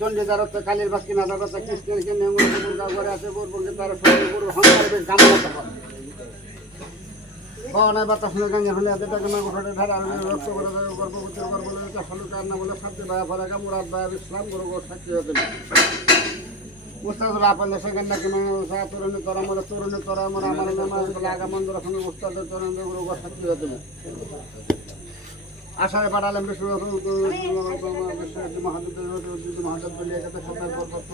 চন্ডিদার কালীর বাকি না দাদা কৃষ্ণের আছে পাওয়ানায় বাতাস নিয়ে গাঙ্গে হলে এত টাকা না ঘটে ধারা রক্ত করে দেবে গর্ভবতী গর্ভ বলে চাষালু কার না বলে সাথে বায়া ফলাকা মুরাদ বায়া ইসলাম গুরু গো সাক্ষী হতে উস্তাদ আপন সেখান নাকি সা তরুণী তরা মরে তরুণী তরা মরে আমার নামা বলে আগামন সঙ্গে তরুণী গুরু গো সাক্ষী হতে আশায় পাঠালাম বিশ্ব মহাদেব মহাদেব বলে একাতে সন্তান পক্ষী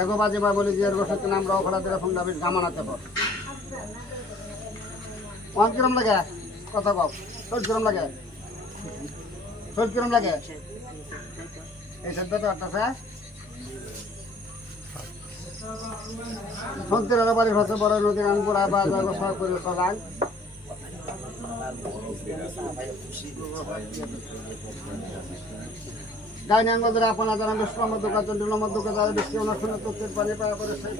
এগো বাজে বা বলে জিয়ার বসে নাম রাও খোলা দিলে ফোন দাবির পর। মন কিরম লাগে? কথা কও। শরীর কিরম লাগে? শরীর কিরম লাগে? এই শব্দ তো একটা সন্তের বাড়ির হচ্ছে বড় নদী আনপুরা বা ব্যবসা করে চলান ডাইনি আঙ্গদের আপন আদার আমি শ্রম দোকান চন্ডী নম্বর দোকান যারা বৃষ্টি অনুষ্ঠানে তথ্যের পানি পাওয়া করে সেই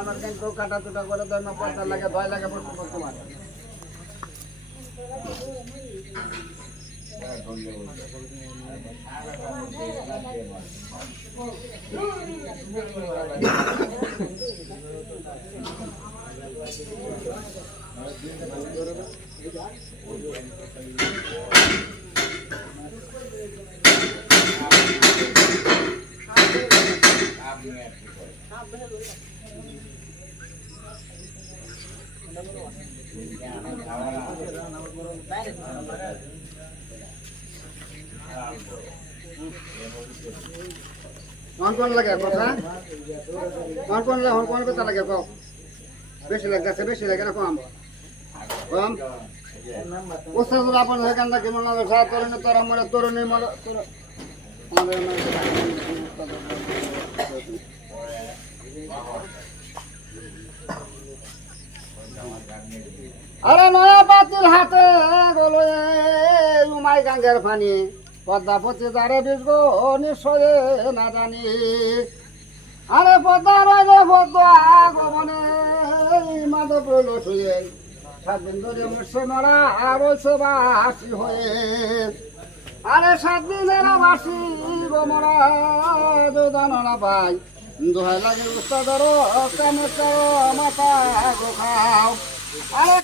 আমার কিন্তু কাটা তুটা করে দেয় পয়সা লাগে ভয় লাগে বসে তোমার কোন কোন লাগে কথা? কোন কোন লাগে, কোন কথা লাগে কও? বেশি লাগতেছে বেশি লাগে না কম? কম? ওস্তাদ আপন সেখান থেকে মনে হয় তরুণী তোরা মরে তরুণী মরে তোরা আমাদের আরে নয়া পাতিল হাতে গলো উমাই গাঙ্গের পানি পদ্মা পচি তারে বিজগো নিশ্চয়ে না জানি। আরে পদ্মা রাজে পদ্মা গমনে মাধব রইল শুয়ে সাত দিন ধরে মুসে মারা আর ওইসে বাসি হয়ে। আরে সাত দিনের বাসি গমরা দানা পাই। দোহাই লাগে উস্তাদর কামে মাথা গো খাও। আরে